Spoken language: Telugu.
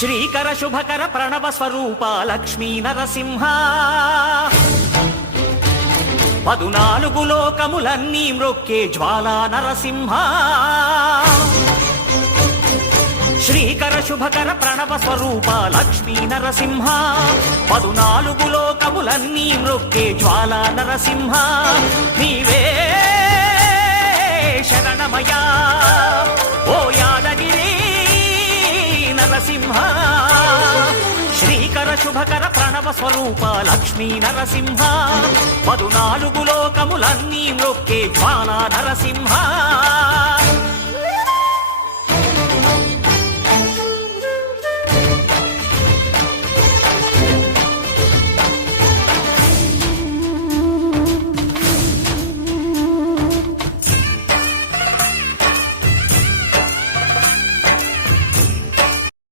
శ్రీకర శుభకర ప్రణవ స్వరూప లక్ష్మీ నరసింహ 14 లోకములన్నీ మ్రొక్కే జ్వాలా నరసింహ శ్రీకర శుభకర ప్రణవ స్వరూప లక్ష్మీ నరసింహ 14 లోకములన్నీ మ్రొక్కే జ్వాలా నరసింహ నీవే శరణమయా ఓ యాదగిరి నరసింహ శ్రీకర శుభకర ప్రణవ స్వరూప లక్ష్మీ నరసింహ 14 లోకములన్నీ మ్రొక్కే జ్వాలా నరసింహ